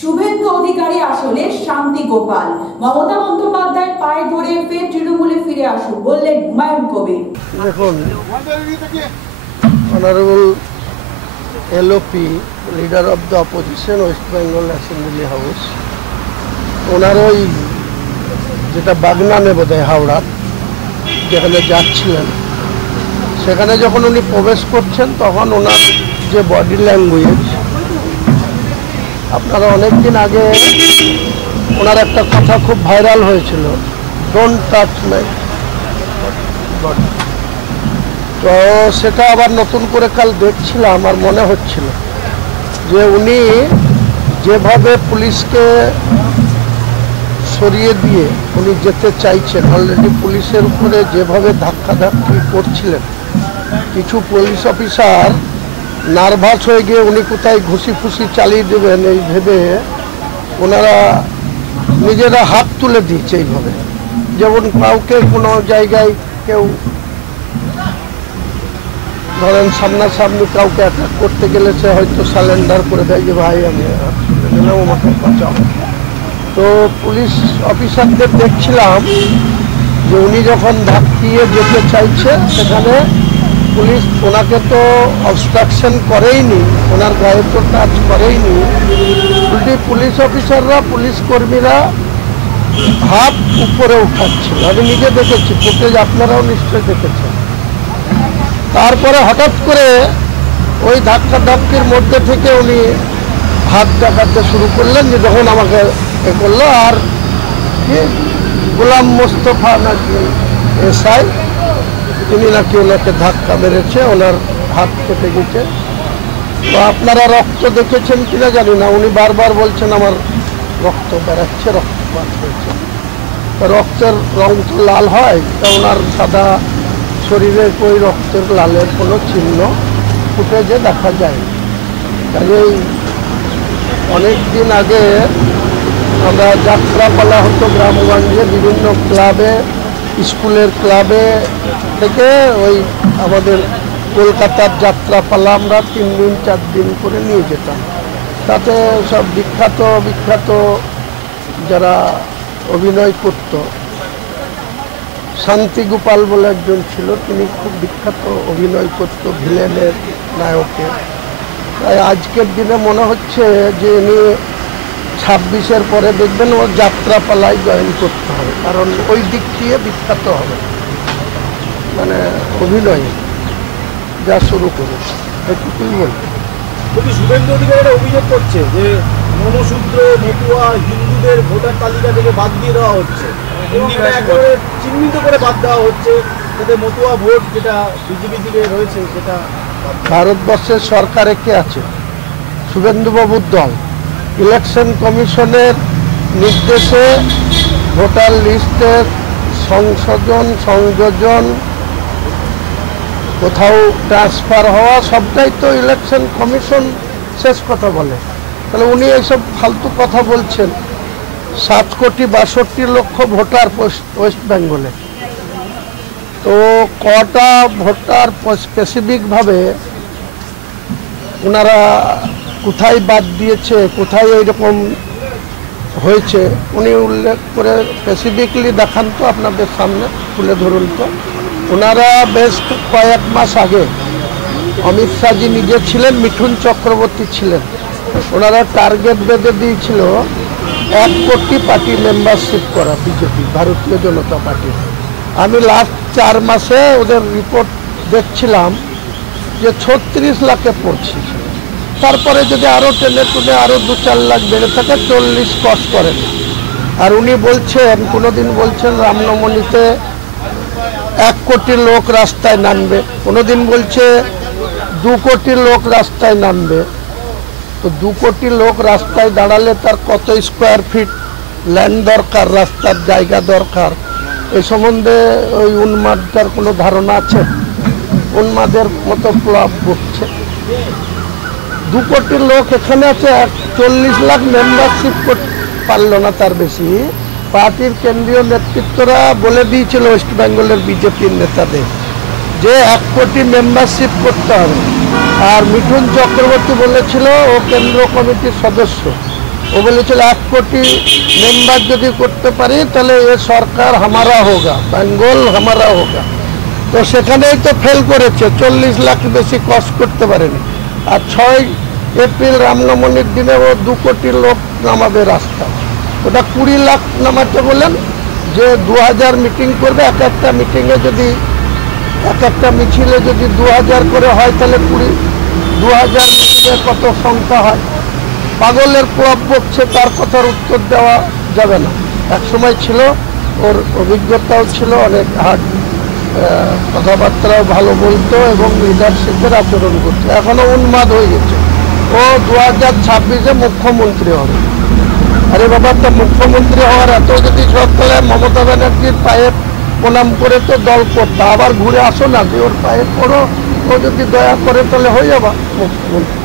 শুভেন্দু অধিকারী আসলে শান্তি গোপাল। মমতা বন্দ্যোপাধ্যায়ের পায়ে ধরে ফের তৃণমূলে ফিরে আসুন বললেন হুমায়ুন কবির। দেখুন, honourable LOP leader of the opposition West Bengal assembly house, ওনার ওই যেটা বাগনানে বোধহয় হাওড়া যেখানে যাচ্ছিলেন, সেখানে যখন উনি প্রবেশ করছেন তখন ওনার যে বডি ল্যাঙ্গুয়েজ, আপনারা অনেকদিন আগে ওনার একটা কথা খুব ভাইরাল হয়েছিল, ডোন্ট টাচ মাই বডি। তো সেটা আবার নতুন করে কাল দেখছিলাম, আর মনে হচ্ছিল যে উনি যেভাবে পুলিশকে সরিয়ে দিয়ে উনি যেতে চাইছেন, অলরেডি পুলিশের উপরে যেভাবে ধাক্কাধাক্কি করছিলেন, কিছু পুলিশ অফিসার নার্ভাস হয়ে গিয়ে উনি কোথায় ঘুষি ফুসি চালিয়ে দেবেন এই ভেবে ওনারা নিজেরা হাত তুলে দিচ্ছে এইভাবে। যেমন কাউকে কোনো জায়গায় কেউ ধরেন সামনাসামনি কাউকে অ্যাটাক করতে গেলে সে হয়তো সারেন্ডার করে দেয় যে ভাই আমি গেলাম, আমাকে বাঁচাও। তো পুলিশ অফিসারদের দেখছিলাম যে উনি যখন ধাক্কিয়ে যেতে চাইছে সেখানে পুলিশ ওনাকে তো অবস্ট্রাকশন করেইনি, ওনার গায়ে তো টাচ করেইনি, উল্টি পুলিশ অফিসাররা পুলিশ কর্মীরা হাত উপরে উঠাচ্ছিল। আমি নিজে দেখেছি, ফুটেজ আপনারাও নিশ্চয়ই দেখেছেন। তারপরে হঠাৎ করে ওই ধাক্কাধাক্কির মধ্যে থেকে উনি হাত দেখাতে শুরু করলেন, যে যখন আমাকে এ করলো। আর গোলাম মোস্তফা নাকি এসআই, তিনি নাকি ওনাকে ধাক্কা মেরেছে, ওনার হাত কেটে গেছে। তো আপনারা রক্ত দেখেছেন কিনা জানি না, উনি বারবার বলছেন আমার রক্ত বেরাচ্ছে, রক্তপাত হয়েছে। তো রক্তের রং তো লাল হয়, তা ওনার সাদা শরীরে ওই রক্তের লালের কোনো চিহ্ন ফুটেজে দেখা যায়। কাজেই অনেক দিন আগে আমরা যাত্রাপালা হতো গ্রামগঞ্জে, বিভিন্ন ক্লাবে, স্কুলের ক্লাবে থেকে ওই আমাদের কলকাতার যাত্রাপালা আমরা 3 দিন 4 দিন করে নিয়ে যেতাম। তাতে সব বিখ্যাত যারা অভিনয় করত, শান্তি গোপাল বলে একজন ছিল, তিনি খুব বিখ্যাত অভিনয় করত ভিলেনের নায়কের। তাই আজকের দিনে মনে হচ্ছে যে উনি 26-এর পরে দেখবেন ও যাত্রাপালায় জয়েন করতে হবে, কারণ ওই দিক দিয়ে বিখ্যাত হবে, মানে অভিনয়ে যা শুরু করেছে। এটুকুই বলতে শুভেন্দু অধিকারীরা অভিযোগ করছে যে মনশূদ্র মতুয়া হিন্দুদের ভোটার তালিকা থেকে বাদ দিয়ে দেওয়া হচ্ছে, একেবারে চিহ্নিত করে বাদ দেওয়া হচ্ছে, যাতে মতুয়া ভোট যেটা বিজেপি দিকে রয়েছে সেটা। ভারতবর্ষের সরকারে কে আছে? শুভেন্দুবাবুর দল। ইলেকশন কমিশনের নির্দেশে ভোটার লিস্টের সংযোজন, কোথাও ট্রান্সফার হওয়া, সবটাই তো ইলেকশন কমিশন শেষ কথা বলে। তাহলে উনি এইসব ফালতু কথা বলছেন। 7,62,00,000 ভোটার ওয়েস্ট বেঙ্গলে, তো কটা ভোটার স্পেসিফিকভাবে ওনারা কোথায় বাদ দিয়েছে, কোথায় এইরকম হয়েছে উনি উল্লেখ করে স্পেসিফিকলি দেখান তো, আপনাদের সামনে তুলে ধরুন তো। ওনারা বেশ কয়েক মাস আগে অমিত শাহজি নিজে ছিলেন, মিঠুন চক্রবর্তী ছিলেন, ওনারা টার্গেট বেঁধে দিয়েছিল 1 কোটি পার্টি মেম্বারশিপ করা, বিজেপি ভারতীয় জনতা পার্টি। আমি লাস্ট 4 মাসে ওদের রিপোর্ট দেখছিলাম যে 36 লাখে পড়ছে। তারপরে যদি আরও টেনে টুনে আরও 2-4 লাখ বেড়ে থাকে, 40 ক্রস করেন। আর উনি বলছেন, কোনোদিন বলছেন রামনবমীতে 1 কোটি লোক রাস্তায় নামবে, কোনোদিন বলছে 2 কোটি লোক রাস্তায় নামবে। তো 2 কোটি লোক রাস্তায় দাঁড়ালে তার কত স্কোয়ার ফিট ল্যান্ড দরকার, রাস্তার জায়গা দরকার, এই সম্বন্ধে ওই উন্মাদটার কোনো ধারণা আছে? উন্মাদের মতো ক্লাব করছে। 2 কোটি লোক এখানে আছে, 40 লাখ মেম্বারশিপ করতে পারল না, তার বেশি। পার্টির কেন্দ্রীয় নেতৃত্বরা বলে দিয়েছিল ওয়েস্ট বেঙ্গলের বিজেপির নেতাদের যে 1 কোটি মেম্বারশিপ করতে হবে। আর মিঠুন চক্রবর্তী বলেছিল ও কেন্দ্র কমিটির সদস্য, ও বলেছিল 1 কোটি মেম্বার যদি করতে পারি তাহলে এ সরকার হামারা হোগা, বেঙ্গল হামারা হোগা। তো সেখানেই তো ফেল করেছে, 40 লাখ বেশি কষ্ট করতে পারেনি। আর 6 এপ্রিল রামনবমীর দিনে ও 2 কোটি লোক নামাবে রাস্তা, ওটা 20 লাখ নামাতে বলেন যে 2000 মিটিং করবে। একটা মিটিংয়ে যদি একটা মিছিলে যদি 2000 করে হয় তাহলে 2000 মিটিংয়ে কত সংখ্যা হয়? পাগলের ক্লাব বকছে, তার কথার উত্তর দেওয়া যাবে না। একসময় ছিল, ওর অভিজ্ঞতাও ছিল, অনেক হার্ড কথাবার্তাও ভালো বলতো এবং লিডারশিপের আচরণ করতো। এখনও উন্মাদ হয়ে গেছে। ও 2026-এ মুখ্যমন্ত্রী হবে। আরে বাবা, তো মুখ্যমন্ত্রী হওয়ার এত যদি শখ তাহলে মমতা ব্যানার্জির পায়ে প্রণাম করে তো দল করতে, আবার ঘুরে আসো না, যে ওর পায়ে পড়ো, ও যদি দয়া করে তাহলে হয়ে যাবা মুখ্যমন্ত্রী।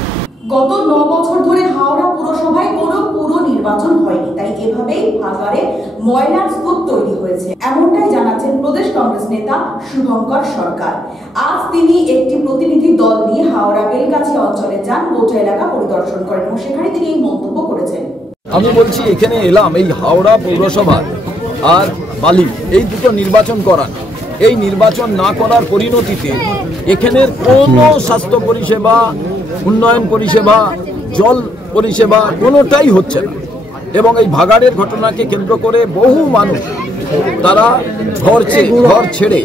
গত 9 বছর ধরে হাওড়া পুরসভায় কোনো পুর নির্বাচন হয়নি, তাই এভাবেই ভাগাড়ে ময়লার স্তূপ তৈরি হয়েছে, এমনটাই জানাচ্ছেন প্রদেশ কংগ্রেস নেতা শুভঙ্কর সরকার। আজ তিনি একটি প্রতিনিধি দল নিয়ে হাওড়া বেলগাছি অঞ্চলে যান, গোটা এলাকা পরিদর্শন করেন এবং সেখানে তিনি এই মন্তব্য করেছেন। আমি বলছি, এখানে এলাম এই হাওড়া পৌরসভা আর বালি এই দুটো নির্বাচন করান। এই নির্বাচন না করার পরিণতিতে এখানের কোনো স্বাস্থ্য পরিষেবা, উন্নয়ন পরিষেবা, জল পরিষেবা কোনোটাই হচ্ছে না। এবং এই ভাগাড়ের ঘটনাকে কেন্দ্র করে বহু মানুষ তারা ঘর ছেড়ে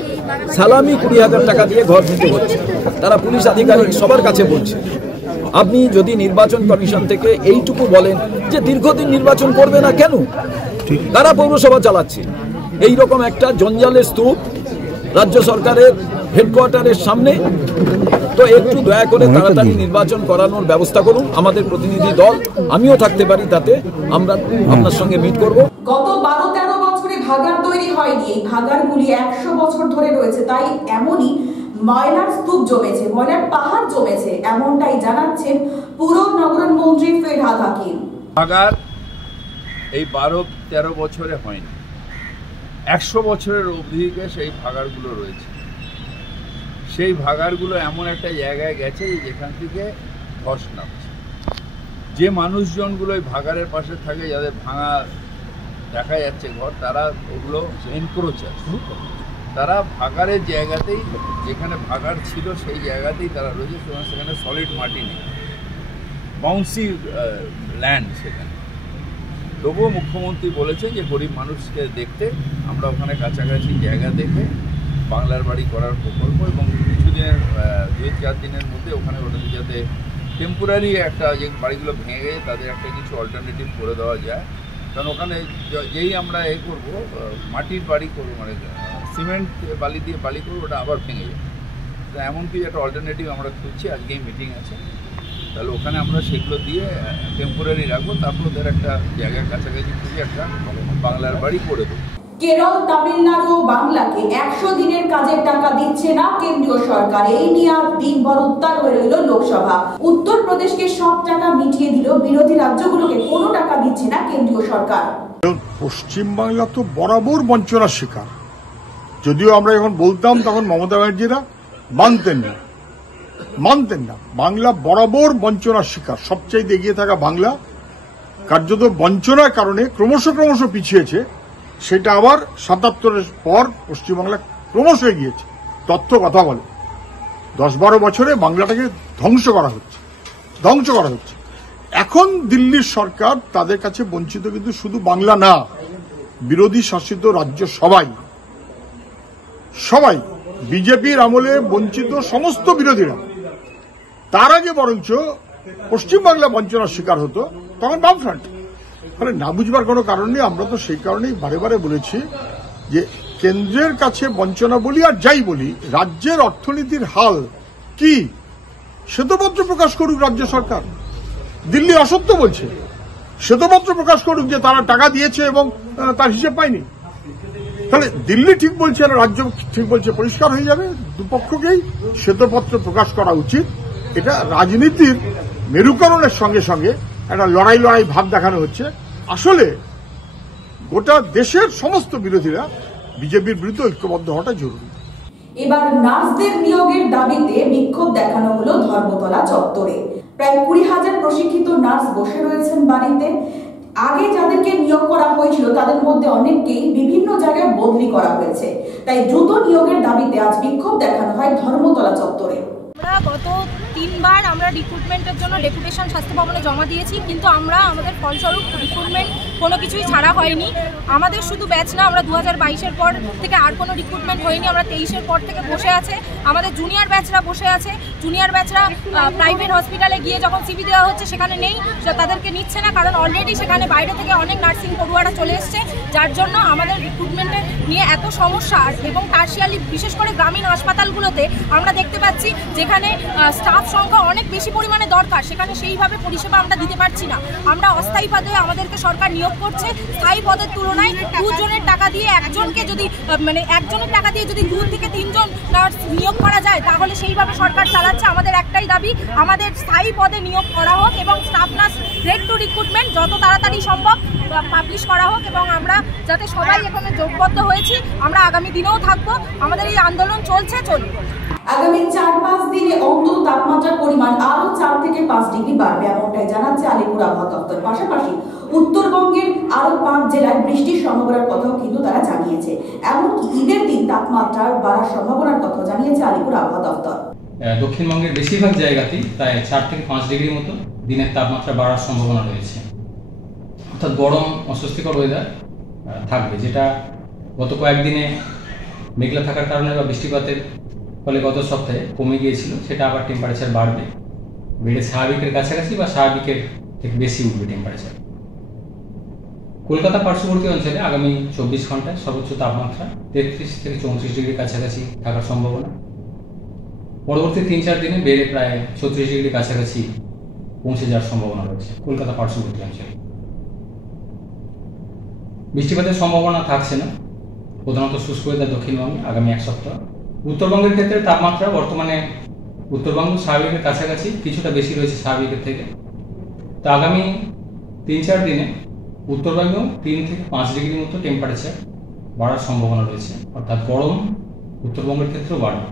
সালামি 20,000 টাকা দিয়ে ঘর দিতে হচ্ছে। তারা পুলিশ আধিকারিক সবার কাছে বলছে, আপনি যদি নির্বাচন কমিশন থেকে এইটুকু বলেন যে দীর্ঘদিন নির্বাচন করবে না কেন, তারা পৌরসভা চালাচ্ছে। এইরকম একটা জঞ্জালের স্তূপ রাজ্য সরকারের হেডকোয়ার্টারের সামনে, তো একটু দয়া করে তাড়াতাড়ি নির্বাচন করানোর ব্যবস্থা করুন। আমাদের প্রতিনিধি দল, আমিও থাকতে পারি, তাতে আমরা আপনার সঙ্গে মিট করব। গত 12-13 বছরে ভাগাড় তৈরি হয়নি, এই ভাগাড়গুলি 100 বছর ধরে রয়েছে, তাই এমনই ময়লার স্তূপ জমেছে, ময়লার পাহাড় জমেছে, এমনটাই জানাচ্ছেন পুর নগরায়ণ মন্ত্রী ফেরহাদ হাকিম। ভাগাড় এই 12-13 বছরে হয়নি, 100 বছরের অবধিকে সেই ভাগাড়গুলো রয়েছে। সেই ভাগাড়গুলো এমন একটা জায়গায় গেছে যেখান থেকে ধস নামছে। যে মানুষজনগুলো এই ভাগাড়ের পাশে থাকে, যাদের ভাঙা দেখা যাচ্ছে ঘর, তারা ওগুলো এনক্রোচার, তারা ভাগাড়ের জায়গাতেই, যেখানে ভাগাড় ছিল সেই জায়গাতেই তারা রয়েছে। সেখানে সলিড মাটি নেই, বাউন্সি ল্যান্ড সেখানে। তবুও মুখ্যমন্ত্রী বলেছেন যে গরিব মানুষকে দেখতে আমরা ওখানে কাছাকাছি জায়গা দেখে বাংলার বাড়ি করার প্রকল্প, এবং কিছুদিনের 2-4 দিনের মধ্যে ওখানে ওটাতে যাতে টেম্পোরারি একটা, যে বাড়িগুলো ভেঙে গেছে তাদের একটা কিছু অল্টারনেটিভ করে দেওয়া যায়। কারণ ওখানে যেই আমরা করবো মাটির বাড়ি করবো, মানে সিমেন্ট বালি দিয়ে বালি করবো, ওটা আবার ভেঙে যাবে। তো এমনকি একটা অল্টারনেটিভ আমরা খুঁজছি, আজকেই মিটিং আছে, তাহলে ওখানে আমরা সেগুলো দিয়ে টেম্পোরারি রাখবো, তারপর ওদের একটা জায়গার কাছাকাছি খুঁজে একটা বাংলার বাড়ি করে দেবো। কেরল, তামিলনাড়ু ও বাংলাকে 100 দিনের কাজের টাকা দিচ্ছে না কেন্দ্রীয় সরকার, এই নিয়ে আজ দিনভর উত্তাল হয়ে রইল লোকসভা। উত্তরপ্রদেশকে সব টাকা মিটিয়ে দিল, বিরোধী রাজ্যগুলোকে কোনো টাকা দিচ্ছে না কেন্দ্রীয় সরকার। পশ্চিমবাংলা তো বরাবর বঞ্চনার শিকার। যদিও আমরা যখন বলতাম তখন মমতা ব্যানার্জিরা মানতেন না। বাংলা বরাবর বঞ্চনার শিকার। সবচাইতে এগিয়ে থাকা বাংলা কার্যত বঞ্চনার কারণে ক্রমশ পিছিয়েছে। সেটা আবার 77-এর পর পশ্চিমবাংলা ক্রমশ এগিয়েছে। তথ্য কথা বলে 10-12 বছরে বাংলাটাকে ধ্বংস করা হচ্ছে। এখন দিল্লির সরকার, তাদের কাছে বঞ্চিত কিন্তু শুধু বাংলা না, বিরোধী শাসিত রাজ্য সবাই বিজেপির আমলে বঞ্চিত সমস্ত বিরোধীরা। তার আগে বরঞ্চ পশ্চিমবাংলা বঞ্চনার শিকার হতো তখন বামফ্রন্ট। মানে না বুঝবার কোনো কারণ নেই। আমরা তো সেই কারণেই বারে বলেছি যে কেন্দ্রের কাছে বঞ্চনা বলি আর যাই বলি, রাজ্যের অর্থনীতির হাল কি শ্বেতপত্র প্রকাশ করুক রাজ্য সরকার। দিল্লি অসত্য বলছে, শ্বেতপত্র প্রকাশ করুক যে তারা টাকা দিয়েছে এবং তার হিসেব পায়নি। তাহলে দিল্লি ঠিক বলছে না রাজ্য ঠিক বলছে, পরিষ্কার হয়ে যাবে। দুপক্ষকেই শ্বেতপত্র প্রকাশ করা উচিত। এটা রাজনীতির মেরুকরণের সঙ্গে একটা লড়াই ভাব দেখানো হচ্ছে। আসলে গোটা দেশের সমস্ত বিরোধীরা বিজেপির বিরুদ্ধে ঐক্যবদ্ধ হওয়াটা জরুরি। এবার নার্সদের নিয়োগের দাবিতে বিক্ষোভ দেখানো হলো ধর্মতলা চত্বরে। প্রায় 20,000 প্রশিক্ষিত নার্স বসে রয়েছেন বাড়িতে। আগে যাদেরকে নিয়োগ করা হয়েছিল তাদের মধ্যে অনেককেই বিভিন্ন জায়গায় বদলি করা হয়েছে। তাই দ্রুত নিয়োগের দাবিতে আজ বিক্ষোভ দেখানো হয় ধর্মতলা চত্বরে। আমরা গত 3 বার আমরা রিক্রুটমেন্টের জন্য ডেপুটেশন স্বাস্থ্য ভবনে জমা দিয়েছি, কিন্তু আমাদের ফলস্বরূপ রিক্রুটমেন্ট কোনো কিছুই ছাড়া হয়নি। আমাদের শুধু ব্যাচ না, আমরা 2022-এর পর থেকে আর কোনো রিক্রুটমেন্ট হয়নি। আমরা 23-এর পর থেকে বসে আছে। আমাদের জুনিয়র ব্যাচরা বসে আছে। জুনিয়র ব্যাচরা প্রাইভেট হসপিটালে গিয়ে যখন সিভি দেওয়া হচ্ছে সেখানে নেই, তাদেরকে নিচ্ছে না, কারণ অলরেডি সেখানে বাইরে থেকে অনেক নার্সিং পড়ুয়ারা চলে এসছে, যার জন্য আমাদের রিক্রুটমেন্টের নিয়ে এত সমস্যা। এবং টার্সিয়ালি বিশেষ করে গ্রামীণ হাসপাতালগুলোতে আমরা দেখতে পাচ্ছি যেখানে স্টাফ সংখ্যা অনেক বেশি পরিমাণে দরকার, সেখানে সেইভাবে পরিষেবা আমরা দিতে পারছি না। আমরা অস্থায়ী পদে আমাদেরকে সরকার নিয়োগ করছে, স্থায়ী পদের তুলনায় 2 জনের টাকা দিয়ে একজনকে যদি একজনের টাকা দিয়ে যদি 2 থেকে 3 জন নার্স নিয়োগ করা যায়, তাহলে সেইভাবে সরকার চালাচ্ছে। আমাদের একটাই দাবি, আমাদের স্থায়ী পদে নিয়োগ করা হোক এবং স্টাফ নার্স গ্রেড 2 রিক্রুটমেন্ট যত তাড়াতাড়ি সম্ভব পাবলিশ করা হোক, এবং আমরা যাতে সবাই এখানে যোগবদ্ধ হয়েছি, আমরা আগামী দিনেও থাকবো। আমাদের এই আন্দোলন চলবে। আগামী 4-5 দিনে অন্তত তাপমাত্রার পরিমাণ আরো 4 থেকে 5 ডিগ্রি বাড়বে, এমনটাই জানাচ্ছে আলিপুর আবহাওয়া দপ্তর। পাশাপাশি উত্তরবঙ্গের আরো 5 জেলায় বৃষ্টির সম্ভাবনার কথাও কিন্তু তারা জানিয়েছে। এমনকি ঈদের দিন তাপমাত্রা বাড়ার সম্ভাবনার কথাও জানিয়েছে আলিপুর আবহাওয়া দপ্তর। দক্ষিণবঙ্গের বেশিরভাগ জায়গাতেই প্রায় 4 থেকে 5 ডিগ্রির মতো দিনের তাপমাত্রা বাড়ার সম্ভাবনা রয়েছে, অর্থাৎ গরম অস্বস্তিকর ওয়েদার থাকবে, যেটা গত কয়েকদিনে মেঘলা থাকার কারণে বা বৃষ্টিপাতের ফলে গত সপ্তাহে কমে গিয়েছিল, সেটা আবার টেম্পারেচার বাড়বে, বেড়ে স্বাভাবিকের কাছাকাছি বা স্বাভাবিকের থেকে বেশি উঠবে টেম্পারেচার। কলকাতা পার্শ্ববর্তী অঞ্চলে আগামী 24 ঘন্টায় সর্বোচ্চ তাপমাত্রা 33 থেকে 34 ডিগ্রির কাছাকাছি থাকার সম্ভাবনা। পরবর্তী 3-4 দিনে বেড়ে প্রায় 36 ডিগ্রির কাছাকাছি পৌঁছে যাওয়ার সম্ভাবনা রয়েছে কলকাতা পার্শ্ববর্তী অঞ্চলে। বৃষ্টিপাতের সম্ভাবনা থাকছে না, প্রধানত শুষ্ক ওয়েদার দক্ষিণবঙ্গে আগামী 1 সপ্তাহ। উত্তরবঙ্গের ক্ষেত্রে তাপমাত্রা বর্তমানে উত্তরবঙ্গ স্বাভাবিকের কাছাকাছি, কিছুটা বেশি রয়েছে স্বাভাবিকের থেকে। তো আগামী 3-4 দিনে উত্তরবঙ্গেও 3 থেকে 5 ডিগ্রির মতো টেম্পারেচার বাড়ার সম্ভাবনা রয়েছে, অর্থাৎ গরম উত্তরবঙ্গের ক্ষেত্রেও বাড়বে।